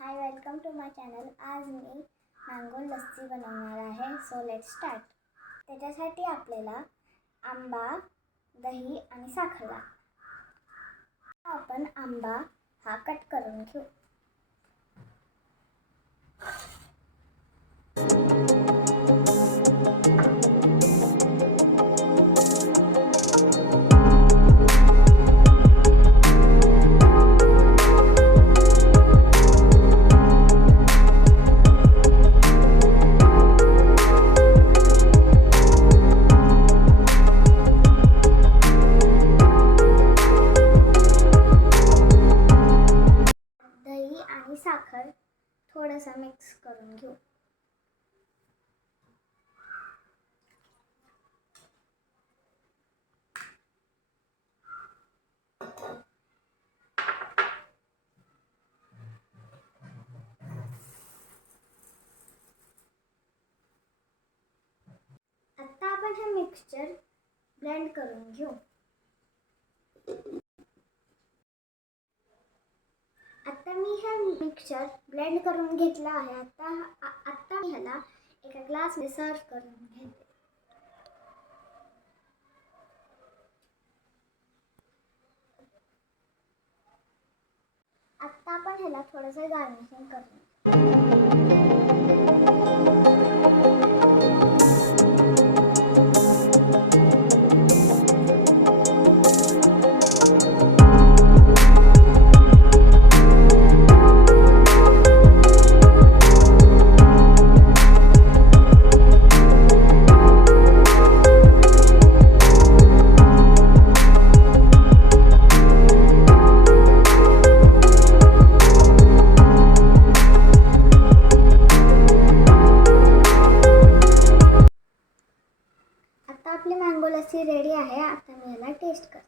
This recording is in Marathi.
High, welcome to my channel. आज मी मँगो लस्सी बनवणार आहे। So let's start. त्याच्यासाठी आपल्याला आंबा, दही आणि साखर लागते। आपण आंबा हा कट करून घेऊ। दही आणि साखर थोडंसं मिक्स करून घेऊ। आता आपण हे मिक्सचर ब्लेंड करून घेऊ। आता मी हे मिक्सचर ब्लेंड करून घेतलं आहे। आता मी ह्याला एका ग्लासमध्ये सर्व करून घेते। आता आपण ह्याला थोडंसं गार्निशिंग करू। आता आपली मँगो लस्सी रेडी आहे। आता मी याला टेस्ट करते।